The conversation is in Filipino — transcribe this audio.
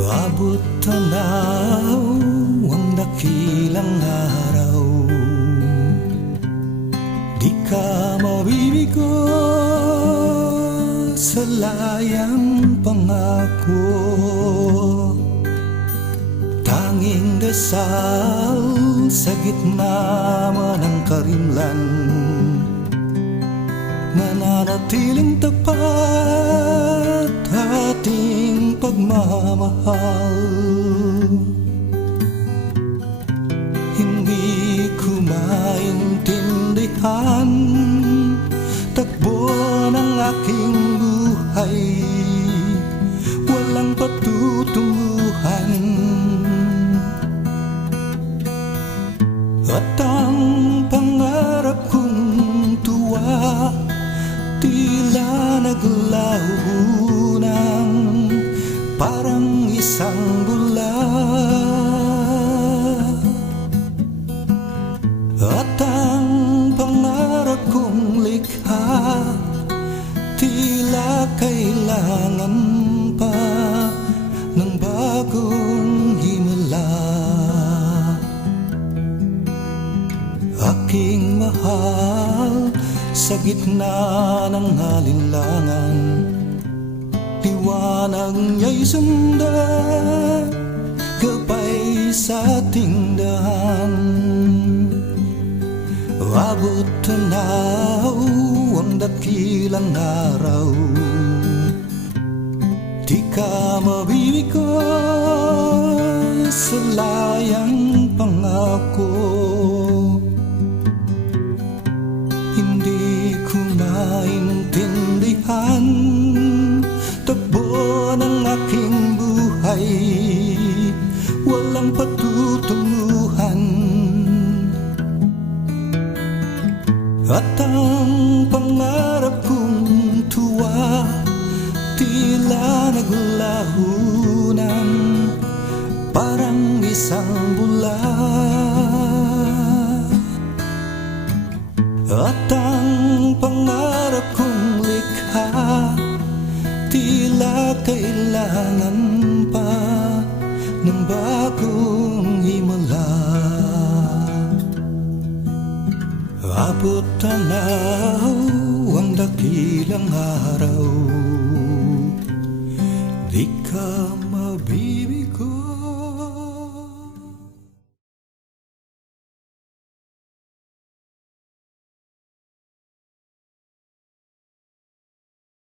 Abot tanaw ang dakilang araw, di ka mabibigo sa layang pangako. Tanging dasal sa gitna man ng karimlan, mananatiling tapat ating pagmamahal. Hindi ko maintindihan takbo ng aking buhay, walang patutunguhan. At ang pangarap kong tuwa tila naglaho ng parang isang bula. At ang pangarap kong likha tila kailangan pa ng bagong himala. Aking mahal, sa gitna ng alinlangan, liwanag niya'y sundan gabay sa ating daan. Abot tanaw ang dakilang araw, di ka mabibigo sa layang pangako. Hindi ko maintindihan takbo ng aking buhay, walang patutunguhan. At ang pangarap kong tuwa tila naglaho ng parang isang bula. At ang pangarap kong likha tila kailangan pa ng bagong himala. Abot tanaw ang dakilang araw, di ka mabibigo